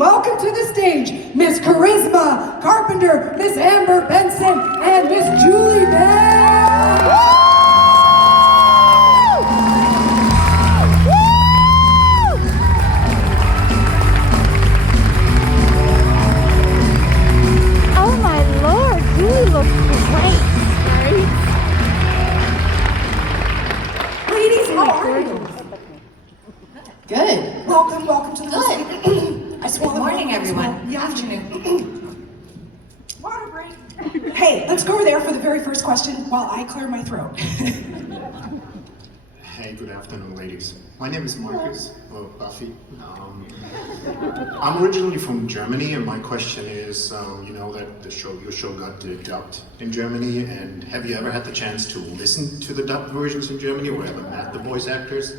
welcome to the stage Miss Charisma Carpenter, Miss Amber Benson, and Miss Julie Benz. Good. Welcome to the Good. I swallowed. Good morning, everyone. Yeah. Afternoon. Water break. Hey, let's go over there for the very first question while I clear my throat. Hey, good afternoon, ladies. My name is Marcus, or Buffy. I'm originally from Germany, and my question is, you know that your show got dubbed in Germany, and have you ever had the chance to listen to the dubbed versions in Germany, or ever met the voice actors?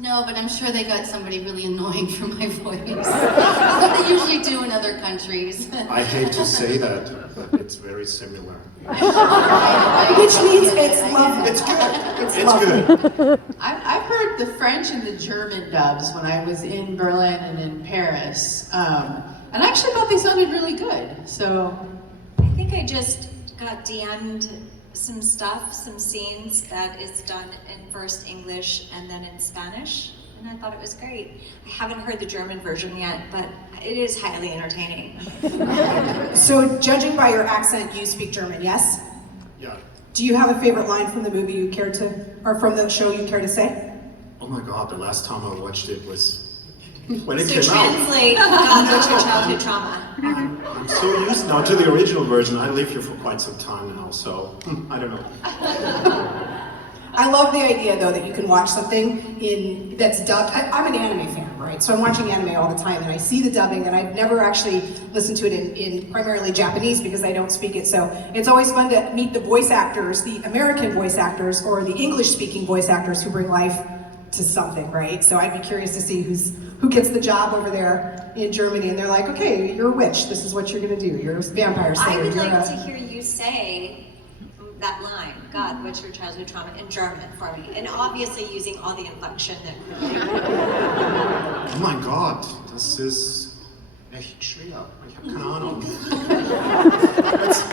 No, but I'm sure they got somebody really annoying for my voice. What they usually do in other countries. I hate to say that, but it's very similar. Which means it's lovely. It's good. It's lovely. good. I've heard the French and the German dubs when I was in Berlin and in Paris, and I actually thought they sounded really good. So I think I just got DM'd some stuff, some scenes that is done in first English and then in Spanish, and I thought it was great. I haven't heard the German version yet, but it is highly entertaining. So, judging by your accent, you speak German, yes? Yeah. Do you have a favorite line from the movie you care to, or from the show you care to say? Oh my God, the last time I watched it was when it So came out. translate, God, what's your childhood trauma? I'm so used now to the original version. I live here for quite some time now, so I don't know. I love the idea, though, that you can watch something that's dubbed. I'm an anime fan, right? So I'm watching anime all the time, and I see the dubbing, and I've never actually listened to it in primarily Japanese because I don't speak it. So it's always fun to meet the voice actors, the American voice actors, or the English-speaking voice actors who bring life to something, right? So I'd be curious to see who gets the job over there in Germany, and they're like, okay, you're a witch. This is what you're gonna do. You're a vampire slayer. I would You're like to hear you say that line, God, what's your childhood trauma, in German for me, and obviously using all the inflection that. Oh my God, das ist echt schwer. Ich habe keine Ahnung.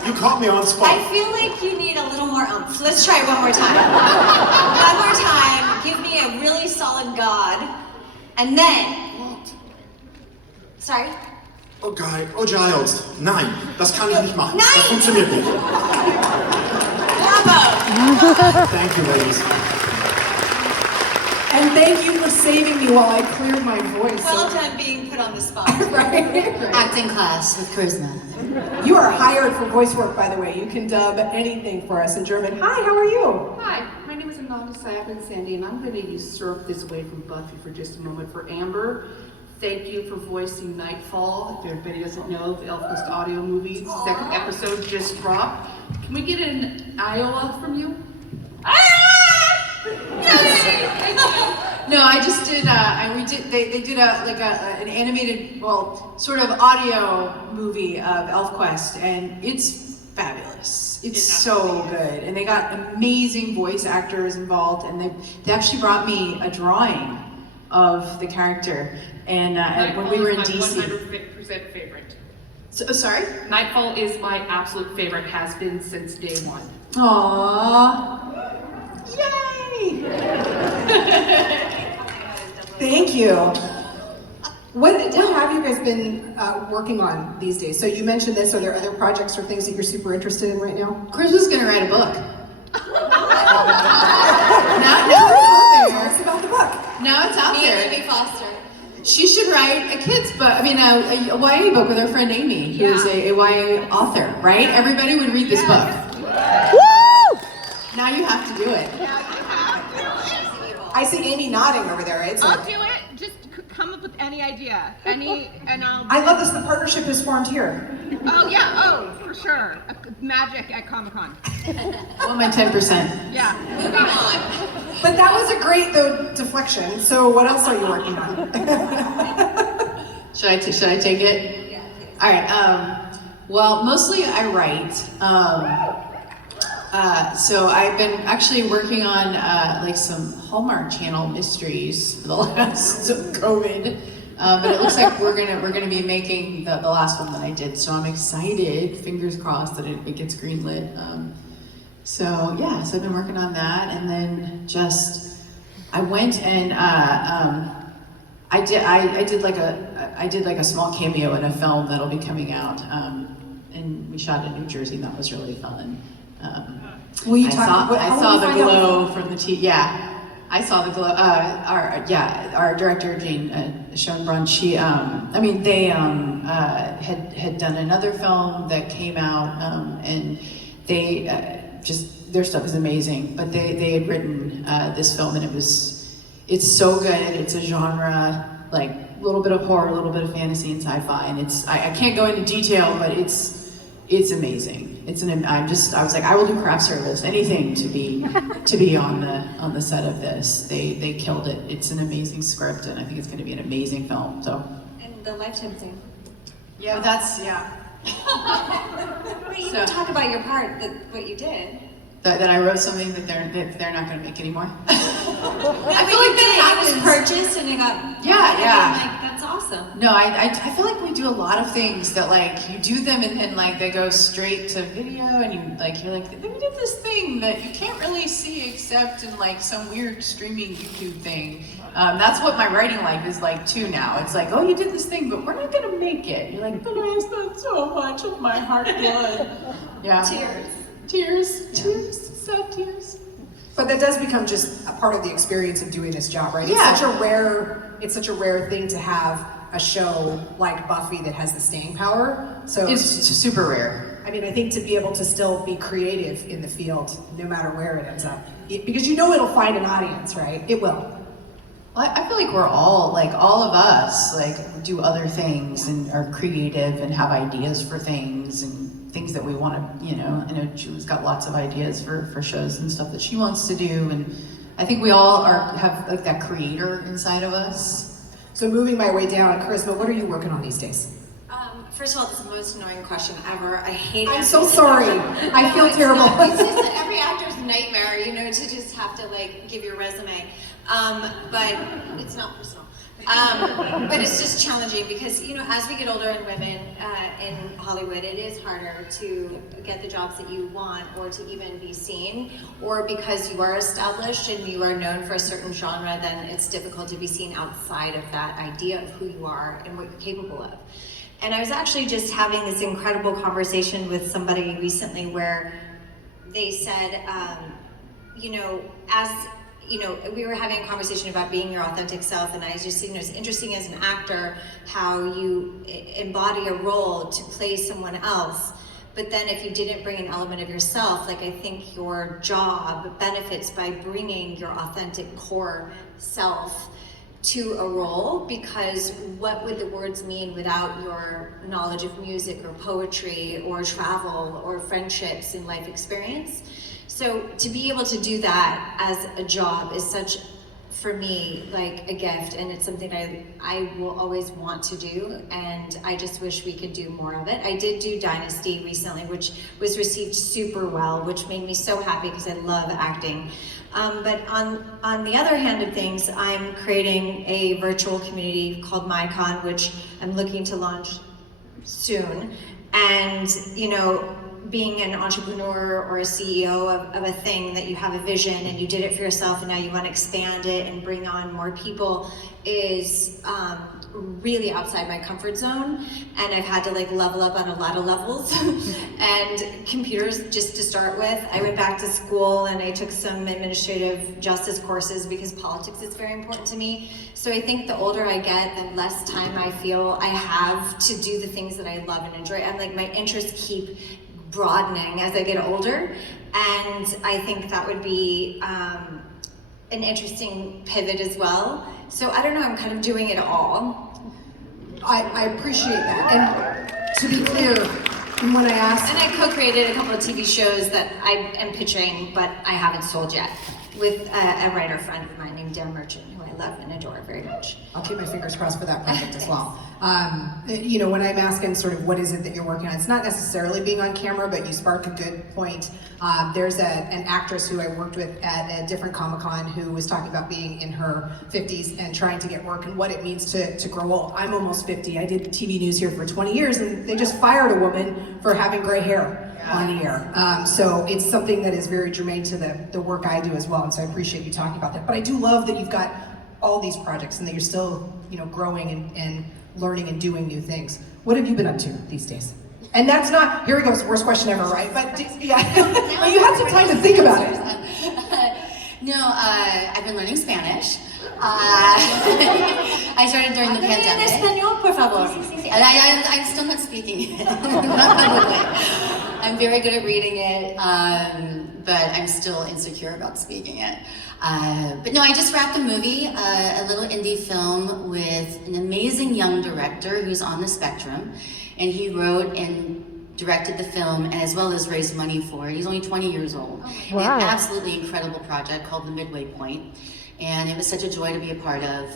You caught me on spot. I feel like you need a little more oomph. Let's try it one more time. One more time. Give me a really solid God, and then. What? Sorry. Oh Giles, nein, das kann ich nicht machen. Nein! Das funktioniert nicht. Bravo. Thank you, ladies. And thank you for saving me while I cleared my voice. Well done being put on the spot. Right? Acting class with charisma. You are hired for voice work, by the way. You can dub anything for us in German. Hi, how are you? Hi, my name is Ananda Sayap Sandy, and I'm going to usurp this away from Buffy for just a moment for Amber. Thank you for voicing Nightfall. If everybody doesn't know, the ElfQuest audio movie, second episode just dropped. Can we get an Iowa from you? no, I just did. They did an animated, well, sort of audio movie of ElfQuest, and it's fabulous. It's so good, and they got amazing voice actors involved, and they actually brought me a drawing of the character, and when we were in DC. 100% favorite. So, sorry? Nightfall is my absolute favorite, has been since day one. Aww. Yay! Thank you. What have you guys been working on these days? So you mentioned this. Are there other projects or things that you're super interested in right now? Charisma's gonna write a book. now Tell us about the book. Now it's out Me there. and Libby Foster. She should write a kid's book, a YA book with her friend Amy, who is a YA author, right? Everybody would read this book. Woo! Now you have to do it. I see Amy nodding over there, right? So I'll do it. Just come up with any idea. And I'll... I love this. The partnership is formed here. Oh, yeah. Oh, for sure. Magic at Comicon. I want my 10%. Yeah. Moving on. But that was a great, though, deflection. So what else are you working on? Should I take it? Yeah. All right. Well, mostly I write. So I've been actually working on like some Hallmark Channel mysteries for the last COVID. But it looks like we're gonna be making the last one that I did, so I'm excited. Fingers crossed that it gets greenlit. So yeah, so I've been working on that, and then I went and I did like a small cameo in a film that'll be coming out, and we shot in New Jersey, and that was really fun. Will you I talk? saw the glow from the yeah. I saw the glow. Our director Jane Schoenbrunn. She, they had done another film that came out, and they their stuff is amazing. But they had written this film, and it's so good. It's a genre like a little bit of horror, a little bit of fantasy and sci-fi, and I can't go into detail, but it's amazing. I was like, I will do craft service, anything to be on the set of this. They killed it. It's an amazing script, and I think it's going to be an amazing film. So. And the Lifetime thing. Yeah, that's yeah. But you didn't talk about your part, what you did. That I wrote something that they're not going to make anymore. I feel like that was purchased and it got. Yeah. Like, that's awesome. No, I feel like we do a lot of things that like you do them and then like they go straight to video, and you're like we did this thing that you can't really see except in like some weird streaming YouTube thing. That's what my writing life is like too now. It's like, oh, you did this thing, but we're not gonna make it. You're like, but I spent so much of my hard blood. Yeah. Tears, sad tears. But that does become just a part of the experience of doing this job, right? Yeah. It's such a rare thing to have a show like Buffy that has the staying power. So It's super rare. I mean, I think to be able to still be creative in the field, no matter where it ends up, because you know it'll find an audience, right? It will. Well, I feel like we're all of us do other things and are creative and have ideas for things and things that we want to, I know Julie's got lots of ideas for shows and stuff that she wants to do, and I think we all have like that creator inside of us. So moving my way down, Charisma, what are you working on these days? First of all, this is the most annoying question ever. I hate it. I'm so sorry. I feel terrible. It's just every actor's nightmare, to just have to give your resume. But it's not personal. But it's just challenging because, as we get older and women in Hollywood, it is harder to get the jobs that you want or to even be seen, or because you are established and you are known for a certain genre, then it's difficult to be seen outside of that idea of who you are and what you're capable of. And I was actually just having this incredible conversation with somebody recently where they said, we were having a conversation about being your authentic self, and I just, it's interesting as an actor how you embody a role to play someone else, but then if you didn't bring an element of yourself, I think your job benefits by bringing your authentic core self to a role, because what would the words mean without your knowledge of music or poetry or travel or friendships and life experience? So to be able to do that as a job is such, for me, a gift, and it's something I will always want to do, and I just wish we could do more of it. I did do Dynasty recently, which was received super well, which made me so happy because I love acting. But on the other hand of things, I'm creating a virtual community called Comicon, which I'm looking to launch soon. And, being an entrepreneur or a CEO of a thing that you have a vision and you did it for yourself and now you want to expand it and bring on more people is really outside my comfort zone, and I've had to level up on a lot of levels. And computers, just to start with, I went back to school and I took some administrative justice courses because politics is very important to me. So I think the older I get, the less time I feel I have to do the things that I love and enjoy. I'm my interests keep broadening as I get older, and I think that would be an interesting pivot as well. So I don't know, I'm kind of doing it all. I appreciate that. And to be clear, when I asked... And I co-created a couple of TV shows that I am pitching, but I haven't sold yet, with a writer friend of mine named Dan Merchant, who I I love and adore very much. I'll keep my fingers crossed for that project as well. You know, when I'm asking sort of what is it that you're working on, it's not necessarily being on camera, but you spark a good point. There's an actress who I worked with at a different Comicon who was talking about being in her 50s and trying to get work and what it means to grow old. I'm almost 50. I did TV news here for 20 years and they just fired a woman for having gray hair on the air. So it's something that is very germane to the work I do as well, and so I appreciate you talking about that. But I do love that you've got all these projects and that you're still, you know, growing and learning and doing new things. What have you been up to these days? And that's not, here we go, it's the worst question ever, right? But yeah, but you had some time to think about it. No, I've been learning Spanish. I started during the pandemic. Español, por favor. I'm still not speaking it. Not publicly. I'm very good at reading it, but I'm still insecure about speaking it. But no, I just wrapped a movie, a little indie film with an amazing young director who's on the spectrum, and he wrote and directed the film as well as raised money for it. He's only 20 years old. Wow. An absolutely incredible project called The Midway Point. And it was such a joy to be a part of.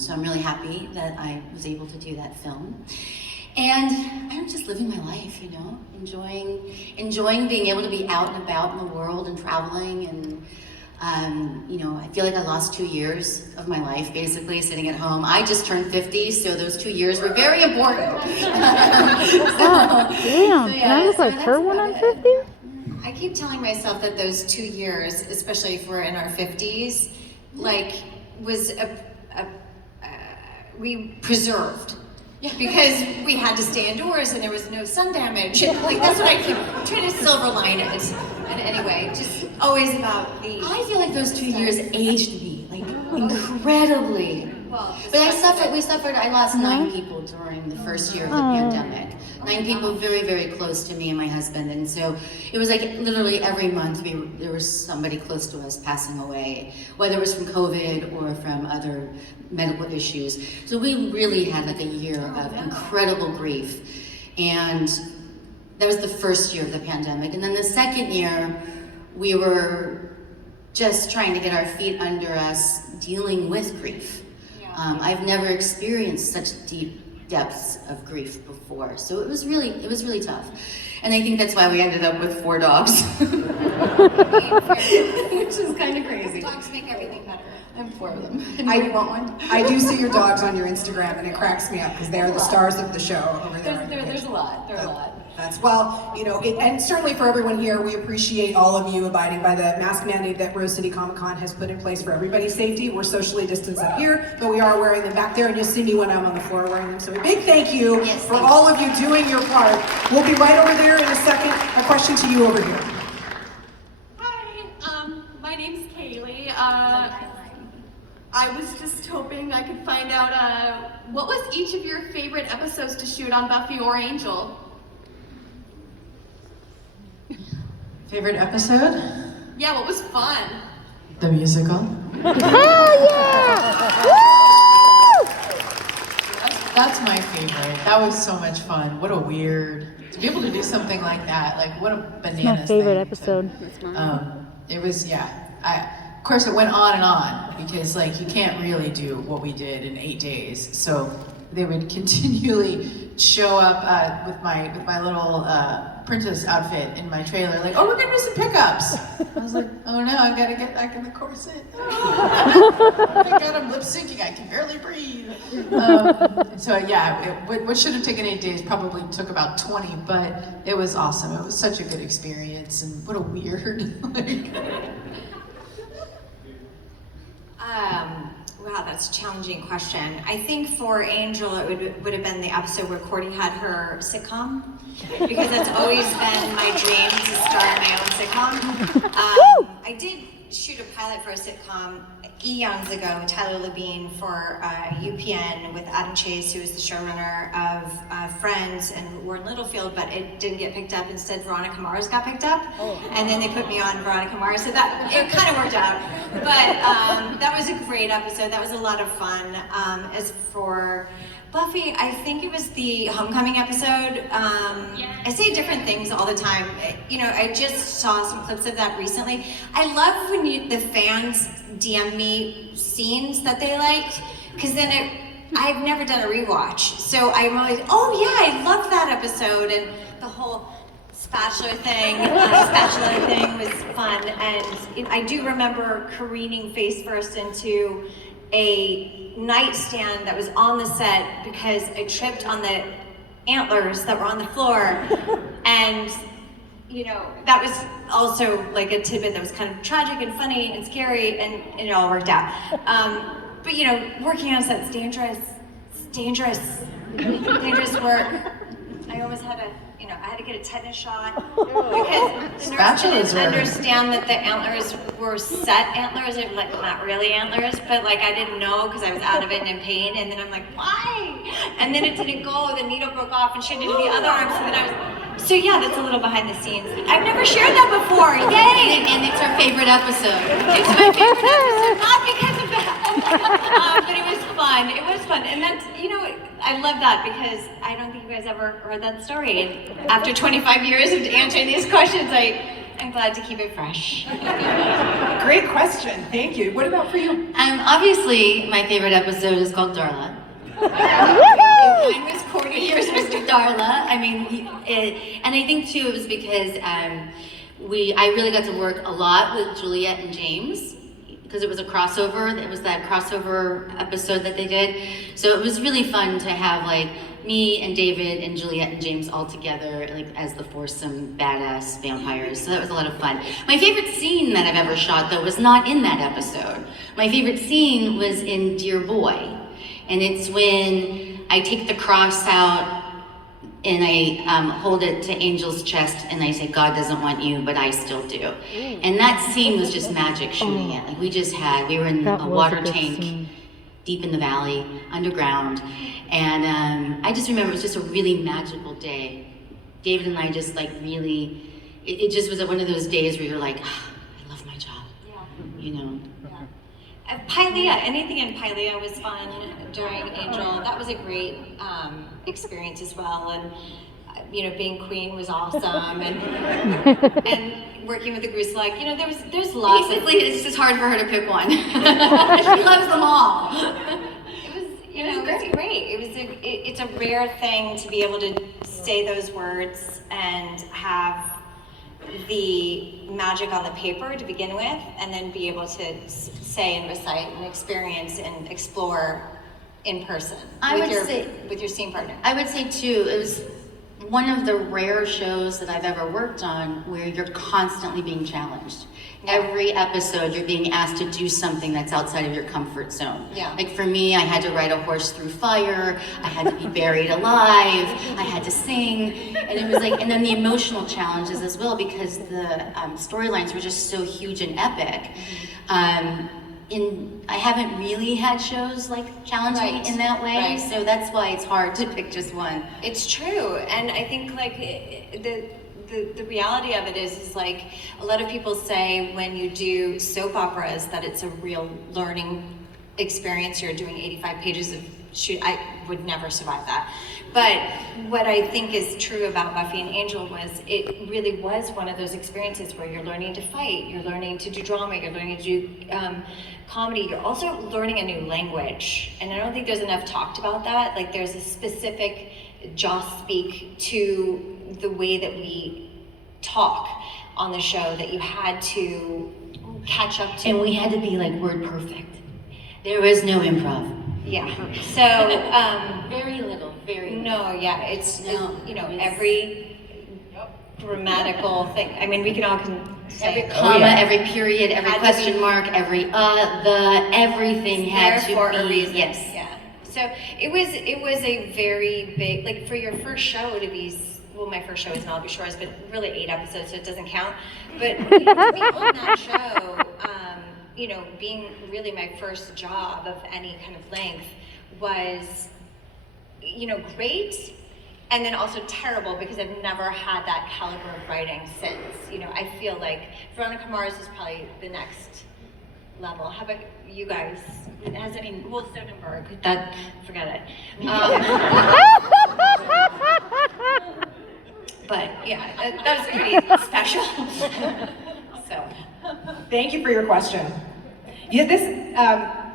So I'm really happy that I was able to do that film. And I'm just living my life, you know, enjoying being able to be out and about in the world and traveling. And, you know, I feel like I lost 2 years of my life, basically, sitting at home. I just turned 50, so those 2 years were very important. Damn, can I look like her when I'm 50? I keep telling myself that those 2 years, especially if we're in our 50s, like was we preserved. Because we had to stay indoors and there was no sun damage. Like that's what I keep trying to silver line it. And anyway, just always about the. I feel like those 2 years aged me, like incredibly. Well, But I lost 9 people during the first year of the pandemic. 9 people very, very close to me and my husband. And so it was like literally every month there was somebody close to us passing away, whether it was from COVID or from other medical issues. So we really had like a year of incredible grief. And that was the first year of the pandemic. And then the second year, we were just trying to get our feet under us dealing with grief. I've never experienced such deep depths of grief before, so it was really tough. And I think that's why we ended up with 4 dogs, which is kind of crazy. Dogs make everything better. I have 4 of them. Anybody want one? I do see your dogs on your Instagram and it cracks me up because they are the stars of the show over there. There's a lot. There are a lot. That's, well, you know, and certainly for everyone here, we appreciate all of you abiding by the mask mandate that Rose City Comic Con has put in place for everybody's safety. We're socially distanced up here, but we are wearing them back there, and you'll see me when I'm on the floor wearing them. So a big thank you for all of you doing your part. We'll be right over there in a second. A question to you over here. Hi, my name's Kaylee. I was just hoping I could find out what was each of your favorite episodes to shoot on Buffy or Angel? Favorite episode? Yeah, what was fun? The musical. Hell yeah! Woo! That's my favorite. That was so much fun. What a weird, to be able to do something like that, like what a bananas My favorite thing episode. It was, of course it went on and on because like you can't really do what we did in 8 days. So they would continually show up with my little princess outfit in my trailer, like, oh, we're gonna do some pickups. I was like, oh no, I gotta get back in the corset. Oh my God, I'm lip syncing, I can barely breathe. So yeah, what should have taken 8 days probably took about 20, but it was awesome. It was such a good experience, and what a weird, Wow, that's a challenging question. I think for Angel, it would have been the episode where Courtney had her sitcom, because that's always been my dream to star in my own sitcom. I did shoot a pilot for a sitcom eons ago with Tyler Labine for UPN with Adam Chase, who was the showrunner of Friends, and we're in Littlefield, but it didn't get picked up. Instead, Veronica Mars got picked up, and then they put me on Veronica Mars, so that it kind of worked out. But that was a great episode. That was a lot of fun. As for Buffy, I think it was the homecoming episode. I say different things all the time. You know, I just saw some clips of that recently. I love when the fans DM me scenes that they liked, because then I've never done a rewatch. So I'm always, oh yeah, I loved that episode, and the whole spatula thing was fun. And I do remember careening face first into a nightstand that was on the set because I tripped on the antlers that were on the floor. And, you know, that was also like a tidbit that was kind of tragic and funny and scary, and it all worked out. But, you know, working on set's dangerous. It's dangerous. Dangerous work. I always had I had to get a tetanus shot because the nurse didn't understand that the antlers were set antlers, and like not really antlers, but like I didn't know because I was out of it and in pain, and then I'm like, why? And then it didn't go, the needle broke off and she did the other arm, so then I was, so yeah, that's a little behind the scenes. I've never shared that before, yay! And it's our favorite episode. It's my favorite episode, Not because of that, but it was fun. It was fun, and that's, you know, I love that because I don't think you guys ever heard that story. And after 25 years of answering these questions, I'm glad to keep it fresh. Great question. Thank you. What about for you? Obviously, my favorite episode is called Darla. Mine was 40 years, Mr. Darla. I mean, and I think too it was because I really got to work a lot with Juliet and James, because it was a crossover. It was that crossover episode that they did. So it was really fun to have like me and David and Juliet and James all together, like as the foursome badass vampires. So that was a lot of fun. My favorite scene that I've ever shot though was not in that episode. My favorite scene was in Dear Boy. And it's when I take the cross out and I hold it to Angel's chest and I say, God doesn't want you, but I still do. And that scene was just magic shooting it. Like we were in a water tank deep in the valley, underground. And I just remember it was just a really magical day. David and I just like really, it just was one of those days where you're like, I love my job, you know. Pylea, anything in Pylea was fun during Angel. That was a great experience as well. And you know, being queen was awesome. And working with the Grease, like, you know, there's lots. Basically, it's just hard for her to pick one. She loves them all. It was great. It's a rare thing to be able to say those words and have the magic on the paper to begin with, and then be able to say and recite and experience and explore in person with your scene partner. I would say too, it was one of the rare shows that I've ever worked on where you're constantly being challenged. Every episode you're being asked to do something that's outside of your comfort zone. Yeah. Like for me, I had to ride a horse through fire, I had to be buried alive, I had to sing, and it was like, and then the emotional challenges as well, because the storylines were just so huge and epic. I haven't really had shows like challenge me in that way, so that's why it's hard to pick just one. It's true, and I think like the reality of it is like a lot of people say when you do soap operas that it's a real learning experience. You're doing 85 pages of shoot. I would never survive that. But what I think is true about Buffy and Angel was it really was one of those experiences where you're learning to fight, you're learning to do drama, you're learning to do comedy, you're also learning a new language. And I don't think there's enough talked about that. Like there's a specific jaw speak to the way that we talk on the show that you had to catch up to. And we had to be like word perfect. There was no improv. Yeah. So very little. No, yeah. Every grammatical thing. I mean, we can all say every comma, every period, every question mark, every everything had to for be a reason. Yes. Yeah. So it was a very big, like for your first show to be. Well, my first show is Malibu Shores, but really 8 episodes, so it doesn't count. But to be on that show, being really my first job of any kind of length was, great, and then also terrible because I've never had that caliber of writing since. I feel like Veronica Mars is probably the next level. How about you guys. It has any, well, Soderbergh, that, forget it. But yeah, that was pretty special. So. Thank you for your question. Yeah, this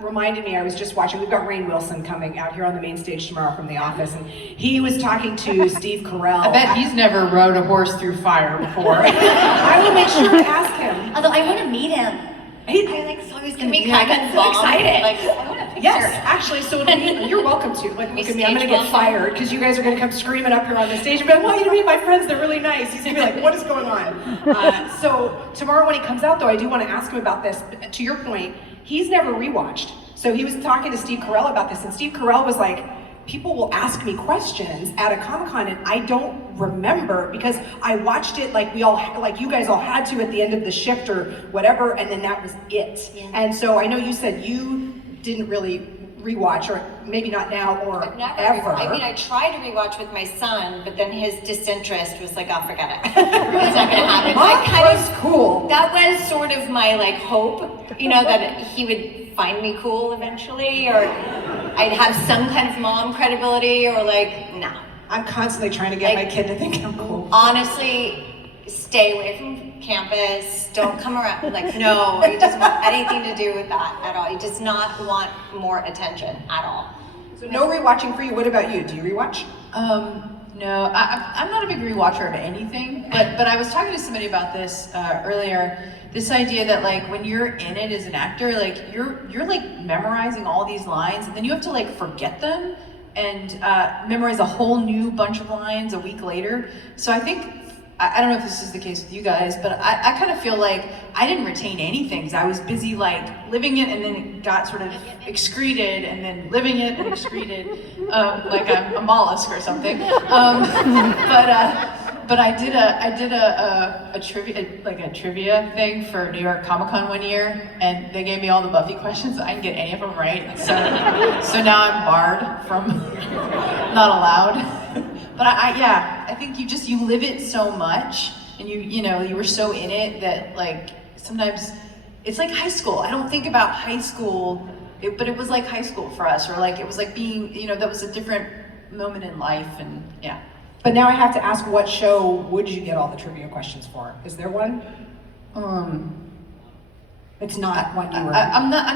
reminded me, I was just watching, we've got Rainn Wilson coming out here on the main stage tomorrow from The Office, and he was talking to Steve Carell. I bet he's never rode a horse through fire before. I will make sure to ask him. Although I want to meet him. I like saw he was going to be there. I got so excited. Like, I want to picture Yes, him. actually, so you're welcome to. Like, look at me, I'm gonna stage get welcome. fired because you guys are gonna come screaming up here on the stage and be like, I want you to meet my friends, they're really nice. He's gonna be like, what is going on? So tomorrow when he comes out though, I do want to ask him about this. To your point, he's never rewatched. So he was talking to Steve Carell about this, and Steve Carell was like, people will ask me questions at a Comicon and I don't remember because I watched it like like you guys all had to at the end of the shift or whatever, and then that was it. Yeah. And so I know you said you didn't really rewatch, or maybe not now or I've never, ever. I mean, I tried to rewatch with my son, but then his disinterest was like, oh, forget it. It's not gonna happen. Mom was cool. That was sort of my like hope, you know, that he would find me cool eventually, or I'd have some kind of mom credibility, or like, no. I'm constantly trying to get Like, my kid to think I'm cool. Honestly, stay away from campus. Don't come around. Like, no, he doesn't want anything to do with that at all. He does not want more attention at all. So no rewatching for you. What about you? Do you rewatch? No, I'm not a big rewatcher of anything, but I was talking to somebody about this earlier. This idea that like when you're in it as an actor, like you're like memorizing all these lines, and then you have to like forget them and memorize a whole new bunch of lines a week later. So I think, I don't know if this is the case with you guys, but I kind of feel like I didn't retain anything because I was busy like living it, and then it got sort of excreted, and then living it and excreted, like I'm a mollusk or something. But I did a trivia thing for New York Comicon one year, and they gave me all the Buffy questions. I didn't get any of them right, so now I'm barred from not allowed. But I think you live it so much, and you were so in it that like sometimes it's like high school. I don't think about high school, but it was like high school for us, or like it was like being, that was a different moment in life, and yeah. But now I have to ask, what show would you get all the trivia questions for? Is there one? It's not one you were. I'm not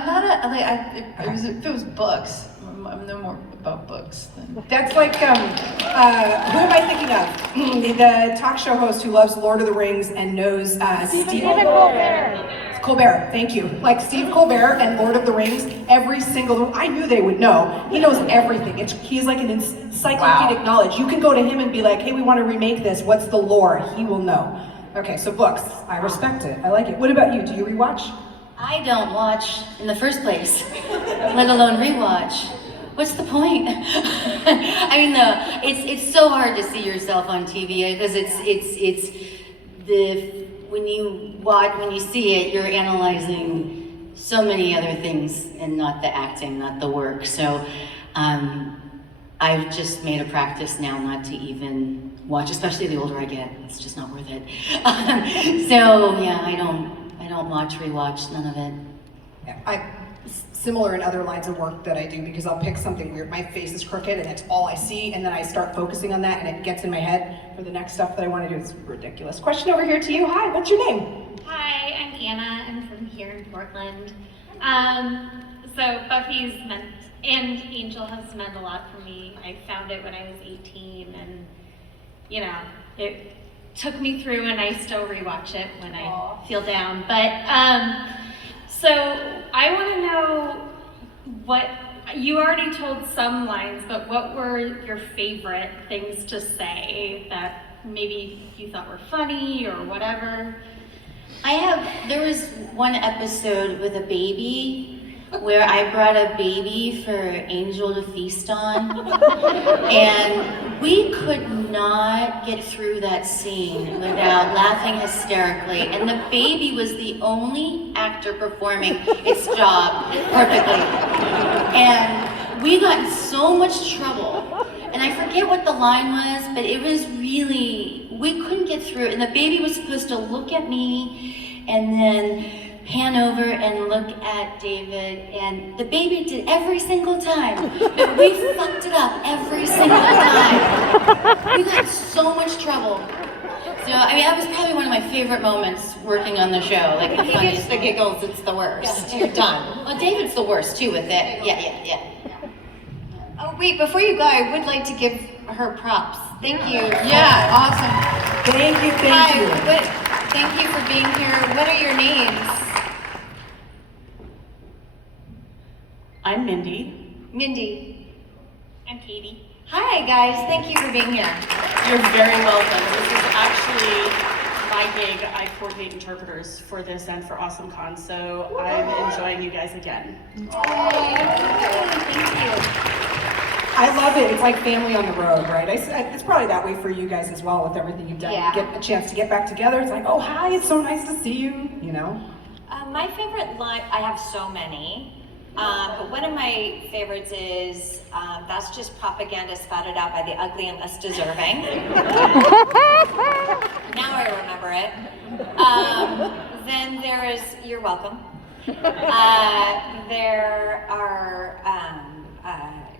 if it was books, I'm no more about books than. That's like, who am I thinking of? The talk show host who loves Lord of the Rings and knows Stephen Colbert. Colbert, thank you. Like Steve Colbert and Lord of the Rings, every single, I knew they would know. He knows everything. He's like an encyclopedic knowledge. You can go to him and be like, hey, we want to remake this. What's the lore? He will know. Okay, so books. I respect it. I like it. What about you? Do you rewatch? I don't watch in the first place, let alone rewatch. What's the point? I mean, it's so hard to see yourself on TV because when you see it, you're analyzing so many other things and not the acting, not the work. So I've just made a practice now not to even watch, especially the older I get. It's just not worth it. So yeah, I don't watch, rewatch, none of it. Yeah, similar in other lines of work that I do, because I'll pick something weird. My face is crooked and that's all I see, and then I start focusing on that and it gets in my head for the next stuff that I want to do. It's ridiculous. Question over here to you. Hi, what's your name? Hi, I'm Anna. I'm from here in Portland. So Buffy's meant, and Angel has meant a lot for me. I found it when I was 18, and it took me through, and I still rewatch it when I feel down. But so I want to know what you already told some lines, but what were your favorite things to say that maybe you thought were funny or whatever? There was one episode with a baby where I brought a baby for Angel to feast on, and we could not get through that scene without laughing hysterically, and the baby was the only actor performing its job perfectly. And we got in so much trouble, and I forget what the line was, but it was really, we couldn't get through it, and the baby was supposed to look at me and then pan over and look at David, and the baby did every single time, but we fucked it up every single time. We got so much trouble. So, I mean, that was probably one of my favorite moments working on the show. Like, the He gets the giggles, it's the worst. Yeah. You're done. Well, David's the worst too with it. Yeah. Oh, wait, before you go, I would like to give her props. Thank you. Yeah, awesome. Thank you, Hi, thank you. thank you for being here. What are your names? I'm Mindy. Mindy. I'm Katie. Hi, guys. Thank you for being here. You're very welcome. This is actually my gig. I coordinate interpreters for this and for AwesomeCon, so I'm enjoying you guys again. Thank you. I love it. It's like family on the road, right? It's probably that way for you guys as well with everything you've done. Yeah. You get a chance to get back together. It's like, oh, hi, it's so nice to see you, you know? My favorite line, I have so many, but one of my favorites is, that's just propaganda spouted out by the ugly and less deserving. Now I remember it. Then there is, you're welcome. There are,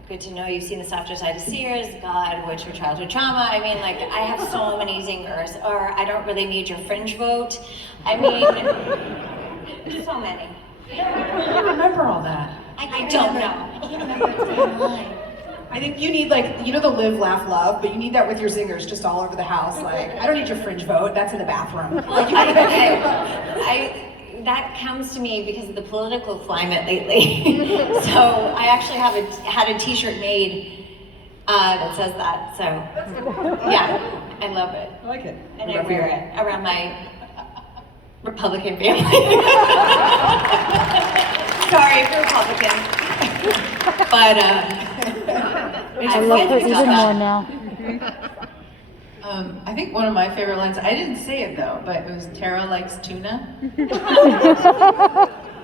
good to know you've seen the softer side of Sears, God, what's your childhood trauma? I mean, like, I have so many zingers. Or I don't really need your fringe vote. I mean, so many. I don't remember all that. I don't know. I can't remember the damn line. I think you need, like, you know, the live, laugh, love, but you need that with your zingers just all over the house. Like, I don't need your fringe vote. That's in the bathroom. Like, you That comes to me because of the political climate lately. So I actually had a T-shirt made that says that. So yeah, I love it. I like it. And I wear it around my Republican family. Sorry for Republicans, but I love her even more now. I think one of my favorite lines, I didn't say it though, but it was Tara likes tuna.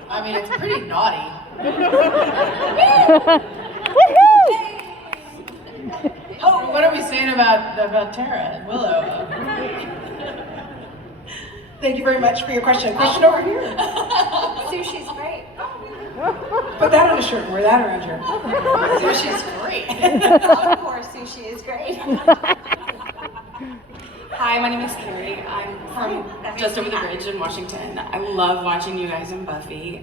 I mean, it's pretty naughty. Oh, what are we saying about Tara and Willow? Thank you very much for your question. Question over here. Sushi's great. Put that on a shirt and wear that around here. Sushi's great. Of course, sushi is great. Hi, my name is Carrie. I'm from just over the bridge in Washington. I love watching you guys in Buffy,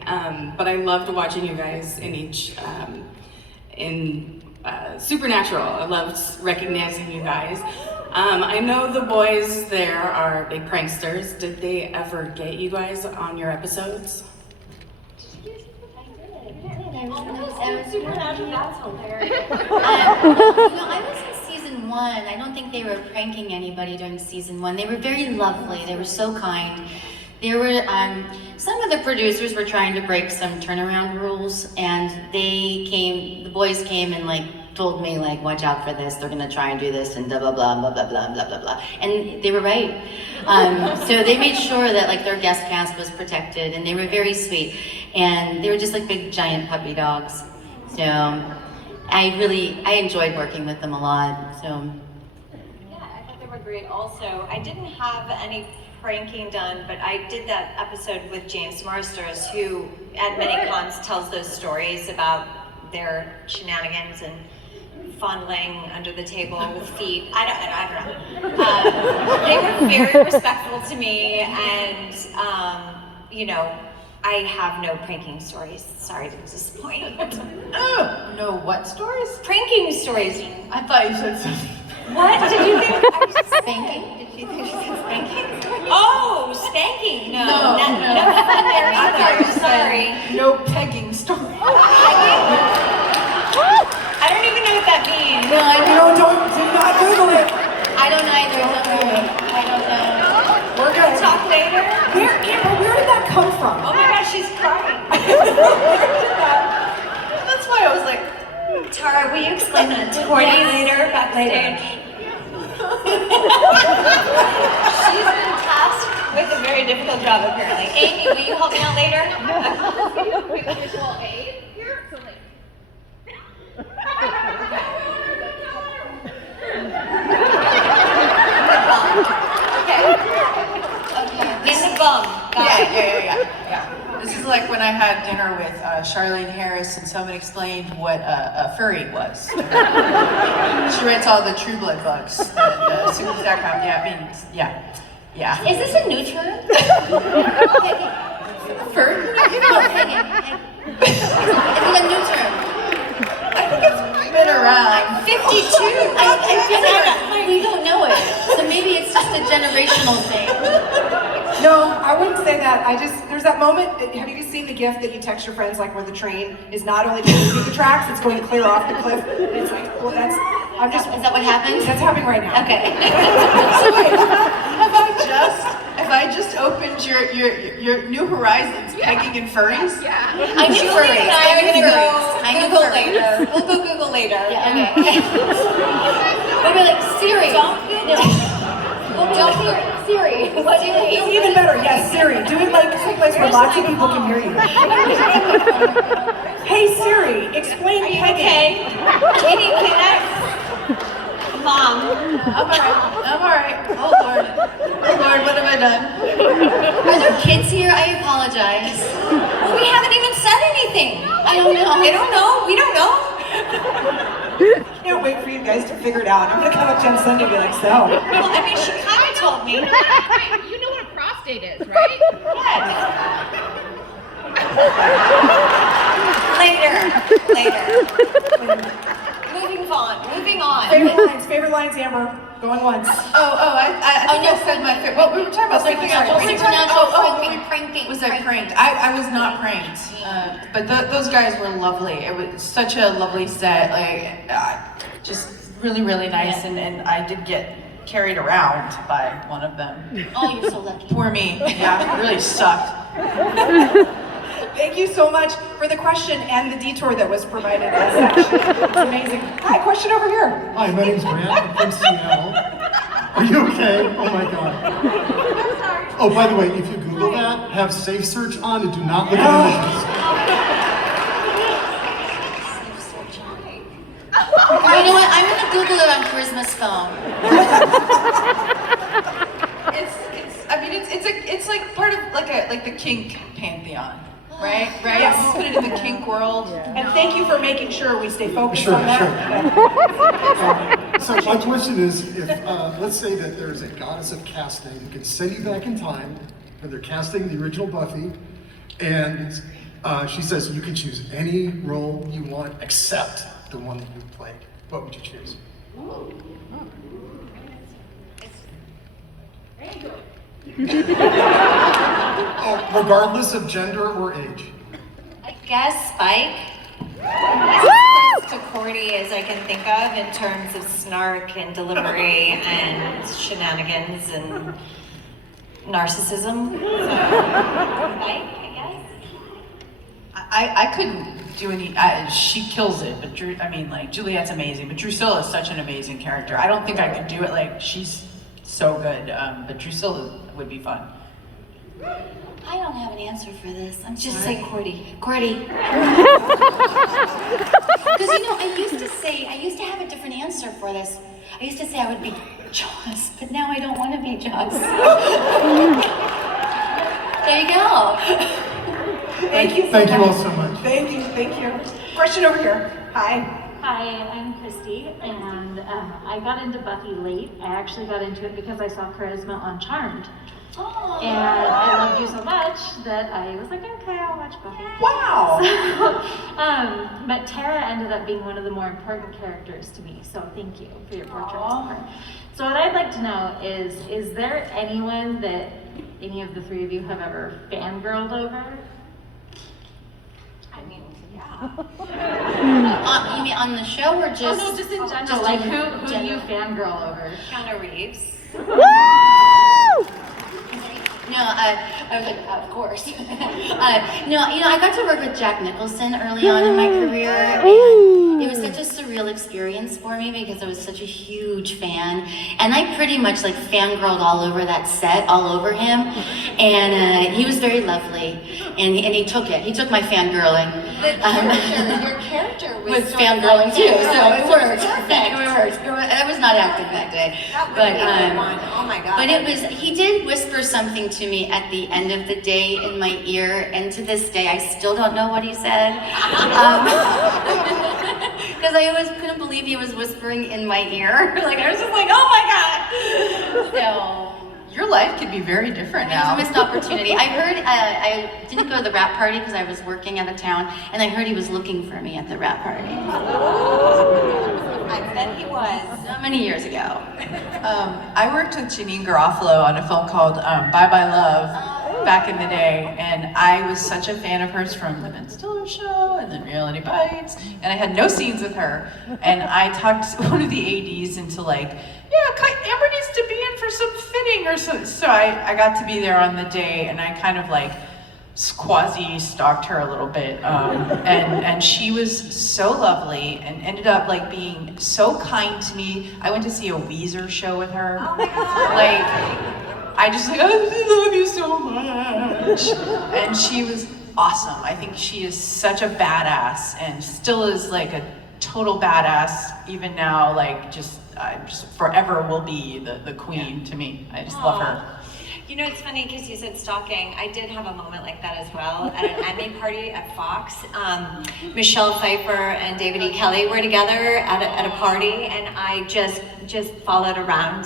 but I loved watching you guys in Supernatural. I loved recognizing you guys. I know the boys there are big pranksters. Did they ever get you guys on your episodes? Supernatural, that's hilarious. I was in season 1. I don't think they were pranking anybody during season 1. They were very lovely. They were so kind. There were some of the producers were trying to break some turnaround rules, and the boys came and like told me like, watch out for this. They're gonna try and do this and blah blah blah blah blah blah blah blah blah. And they were right. So they made sure that like their guest cast was protected, and they were very sweet. And they were just like big giant puppy dogs. So I enjoyed working with them a lot. So Yeah, I thought they were great also. I didn't have any pranking done, but I did that episode with James Marsters, who at many cons tells those stories about their shenanigans and fondling under the table with feet. I don't know. They were very respectful to me, and you know, I have no pranking stories. Sorry to disappoint. No, what stories? Pranking stories. I thought you said something. What did you think? I was spanking? Did you think she said spanking? Oh, spanking. No, No. no fun there I thought you either. said Sorry. no pegging story. I don't even know what that means. No, I No, do not Google it. I don't either. I don't know. We're We'll good. talk later. Where did that come from? Oh my gosh, she's crying. That's why I was like, Tara, will you explain that to Courtney later, backstage? She's been tasked with a very difficult job, apparently. Amy, will you help me out later? Visual aid here. So like, Okay. In the bum. Got it. yeah. is like when I had dinner with Charlene Harris and someone explained what a furry was. She writes all the True Blood books. Suits.com. Yeah, I mean, yeah. Is this a new term? Furry? Is it a new term? I think it's been around. 52. We don't know it, so maybe it's just a generational thing. No, I wouldn't say that. There's that moment, have you seen the gift that you text your friends, like where the train is not only going through the tracks, it's going clear off the cliff? And it's like, well, is that what happens? That's happening right now. Okay. So wait, have I just opened your New Horizons, pegging and furries? Yeah. I knew furries. I'm gonna go I knew Google furries. later. We'll go Google later. Yeah, okay. We'll be like, Siri. Don't Google. Siri. What do you Even better, yes, Siri. Do it like someplace where lots of people can hear you. Hey Siri, explain pegging. Katie, connect. Mom. I'm alright. Oh Lord, what have I done? Are there kids here? I apologize. Well, we haven't even said anything. I don't know. They don't know. We don't know. Can't wait for you guys to figure it out. I'm gonna come up to you on Sunday and be like, so. Well, I mean, she kind of told me. Wait, you know what a prostate is, right? Later. Moving on. Favorite lines, Amber. Going once. I think I said my favorite. Well, we were talking about something else. Pranking. Was I pranked? I was not pranked. But those guys were lovely. It was such a lovely set. Like, just really, really nice. And I did get carried around by one of them. Oh, you're so lucky. Poor me. Yeah, it really sucked. Thank you so much for the question and the detour that was provided as such. It's amazing. Hi, question over here. Hi, my name's Grant. I'm from Seattle. Are you okay? Oh my God. Oh, by the way, if you Google that, have safe search on and do not look at images. You know what? I'm gonna Google it on Charisma's phone. It's like part of like the kink pantheon, right? Yes. Put it in the kink world. And thank you for making sure we stay focused Sure, on that. So my question is, if let's say that there's a goddess of casting who can send you back in time, and they're casting the original Buffy, and she says you can choose any role you want except the one that you played, what would you choose? Oh, regardless of gender or age. I guess Spike. As close to Cordy as I can think of in terms of snark and delivery and shenanigans and narcissism. So, Spike, I guess. I couldn't do any. She kills it, but Juliet's amazing. But Drusilla is such an amazing character. I don't think I could do it. Like, she's so good. But Drusilla would be fun. I don't have an answer for this. I'm just say Cordy. Cordy. Because I used to have a different answer for this. I used to say I would be Joss, but now I don't want to be Joss. There you go. Thank you. Thank you all so much. Thank you. Question over here. Hi. Hi, I'm Christy, and I got into Buffy late. I actually got into it because I saw Charisma on Charmed. Oh. And I loved you so much that I was like, okay, I'll watch Buffy. Wow! So, but Tara ended up being one of the more important characters to me, so thank you for your portraits of her. So what I'd like to know is there anyone that any of the three of you have ever fangirled over? I mean, You mean on the show or just? Oh no, just in general. Like who do you fangirl over? Keanu Reeves. No, I was like, of course. No, I got to work with Jack Nicholson early on in my career, and It was such a surreal experience for me because I was such a huge fan, and I pretty much like fangirled all over that set, all over him, and he was very lovely, and he took it. He took my fangirling. Your character Was fangirling too, so it worked. I was not acting that day, Oh my god. but it was. He did whisper something to me at the end of the day in my ear, and to this day I still don't know what he said. Because I always couldn't believe he was whispering in my ear. Like I was just like, oh my god. So. Your life could be very different It was now. a missed opportunity. I heard, I didn't go to the rap party because I was working out of town, and I heard he was looking for me at the rap party. I bet he was. So many years ago. I worked with Janine Garofalo on a film called Bye Bye Love back in the day, and I was such a fan of hers from The Ben Stiller Show and then Reality Bites, and I had no scenes with her, and I talked one of the ADs into like, yeah, Amber needs to be in for some fitting or so. So I got to be there on the day, and I kind of like quasi-stalked her a little bit, and she was so lovely and ended up like being so kind to me. I went to see a Weezer show with her. Oh my god. Like, I just like, I love you so much. And she was awesome. I think she is such a badass and still is like a total badass even now, like just forever will be the queen to me. I just love her. You know, it's funny because you said stalking. I did have a moment like that as well at an Emmy party at Fox. Michelle Pfeiffer and David E. Kelley were together at a party, and I just followed around,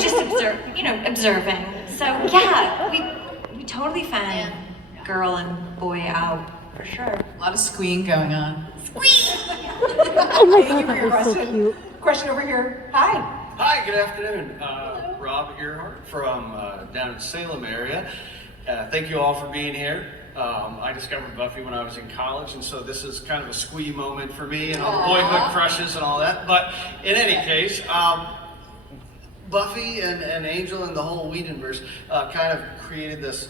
just observing. So yeah, we totally fan girl and boy out for sure. A lot of squeeing going on. Oh my god, that was so cute. Question over here. Hi. Hi, good afternoon. Rob Earhart from down in Salem area. Thank you all for being here. I discovered Buffy when I was in college, and so this is kind of a squee moment for me and all the boyhood crushes and all that. But in any case, Buffy and Angel and the whole Whedonverse kind of created this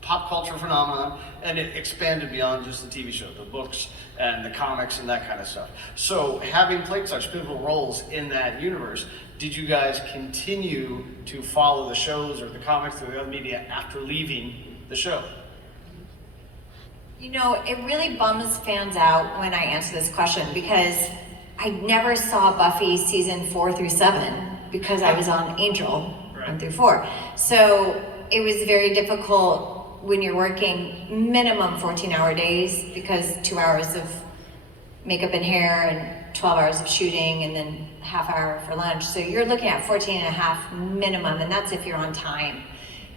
pop culture phenomenon, and it expanded beyond just the TV show, the books and the comics and that kind of stuff. So having played such pivotal roles in that universe, did you guys continue to follow the shows or the comics or the other media after leaving the show? It really bums fans out when I answer this question because I never saw Buffy season 4 through 7 because I was on Angel 1 through 4. So it was very difficult when you're working minimum 14-hour days because 2 hours of makeup and hair and 12 hours of shooting and then half hour for lunch. So you're looking at 14 and a half minimum, and that's if you're on time,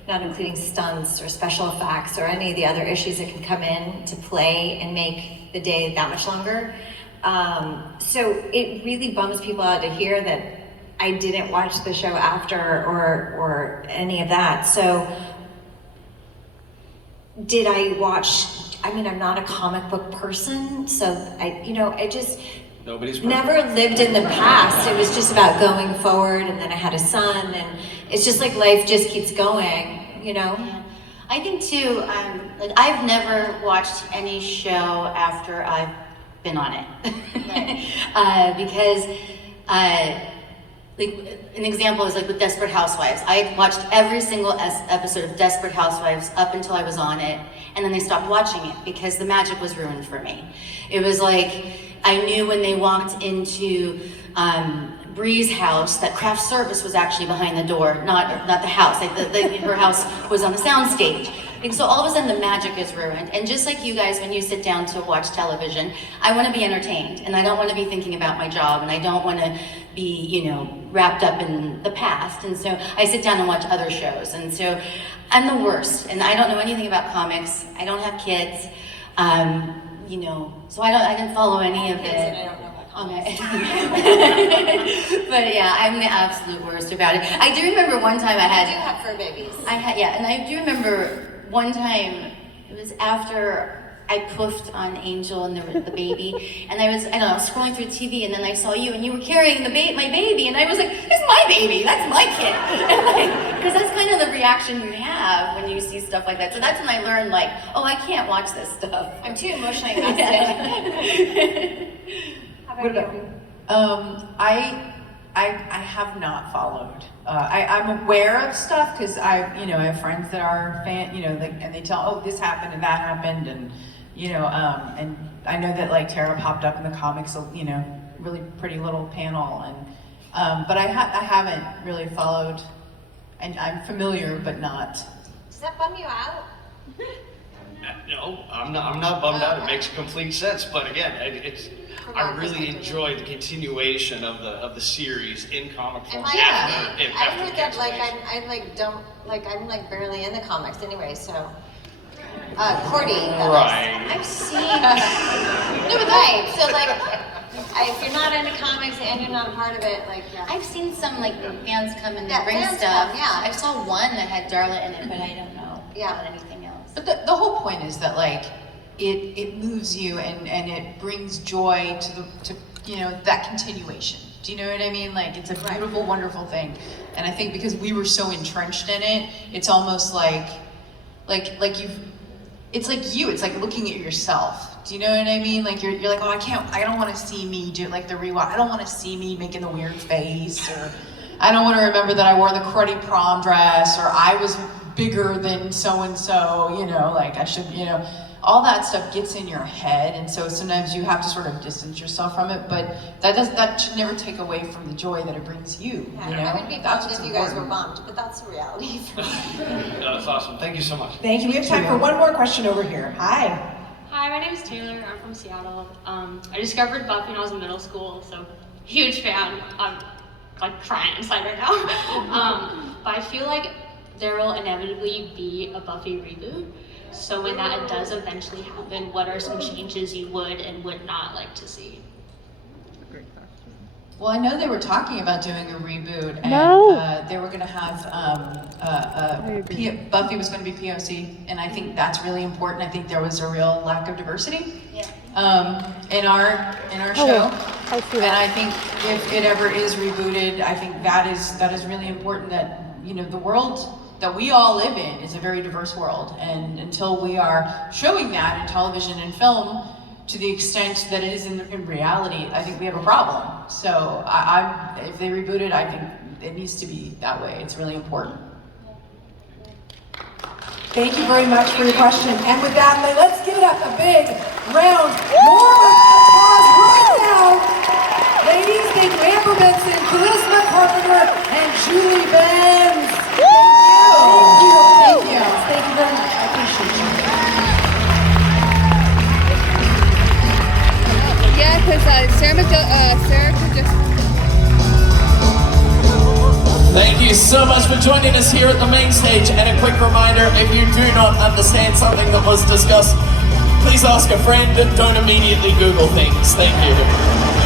not including stunts or special effects or any of the other issues that can come in to play and make the day that much longer. So it really bums people out to hear that I didn't watch the show after or any of that. So did I watch? I mean, I'm not a comic book person, so I just Nobody's never lived in the past. It was just about going forward, and then I had a son, and it's just like life just keeps going, Yeah. I think too, like I've never watched any show after I've been on it. Because like an example is like with Desperate Housewives. I had watched every single episode of Desperate Housewives up until I was on it, and then I stopped watching it because the magic was ruined for me. It was like I knew when they walked into Bree's house that craft service was actually behind the door, not the house. Like her house was on the soundstage. And so all of a sudden the magic is ruined. And just like you guys, when you sit down to watch television, I want to be entertained, and I don't want to be thinking about my job, and I don't want to be, wrapped up in the past. And so I sit down and watch other shows. And so I'm the worst, and I don't know anything about comics. I don't have kids, so I didn't follow any of it. Okay. But yeah, I'm the absolute worst about it. I do remember one time I had. You have fur babies. And I do remember one time, it was after I poofed on Angel and the baby, and I was scrolling through TV, and then I saw you, and you were carrying my baby, and I was like, it's my baby, that's my kid. Because that's kind of the reaction you have when you see stuff like that. So that's when I learned, like, oh, I can't watch this stuff. I'm too emotionally invested. How about you? I have not followed. I'm aware of stuff because I have friends that are and they tell, oh, this happened and that happened, and and I know that like Tara popped up in the comics, really pretty little panel, and but I haven't really followed, and I'm familiar but not. Does that bum you out? No, I'm not bummed out. It makes complete sense. But again, I really enjoy the continuation of the series in comic form. I heard that I'm like barely in the comics anyway, so. Cordy, I've seen. No, but right. So like, if you're not into comics and you're not a part of it, like. Yeah. I've seen some like fans come and bring stuff. I saw one that had Darla in it, but I don't know about anything else. But the whole point is that like it moves you and it brings joy to that continuation. Do you know what I mean? Like it's a beautiful, wonderful thing. And I think because we were so entrenched in it, it's almost like it's like you. It's like looking at yourself. Do you know what I mean? Like you're like, oh, I don't want to see me do like the rewatch. I don't want to see me making the weird face, or I don't want to remember that I wore the cruddy prom dress, or I was bigger than so and so. Like I should. All that stuff gets in your head, and so sometimes you have to sort of distance yourself from it. But that should never take away from the joy that it brings you. I would be bummed if you guys were bummed, but that's the reality. That's awesome. Thank you so much. Thank you. We have time for one more question over here. Hi. Hi, my name is Taylor. I'm from Seattle. I discovered Buffy when I was in middle school, so huge fan. I'm like crying inside right now. But I feel like there will inevitably be a Buffy reboot. So when that does eventually happen, what are some changes you would and would not like to see? Well, I know they were talking about doing a reboot, and they were going to have Buffy was going to be POC, and I think that's really important. I think there was a real lack of diversity in our show, and I think if it ever is rebooted, I think that is really important. That the world that we all live in is a very diverse world, and until we are showing that in television and film to the extent that it is in reality, I think we have a problem. So if they reboot it, I think it needs to be that way. It's really important. Thank you very much for your question. And with that, let's give it up a big round. More applause right now. Ladies, thank you, Amber Benson, Charisma Carpenter, and Julie Benz. Thank you very much. I appreciate you. Yeah, because Sarah could just. Thank you so much for joining us here at the main stage. And a quick reminder, if you do not understand something that was discussed, please ask a friend and don't immediately Google things. Thank you.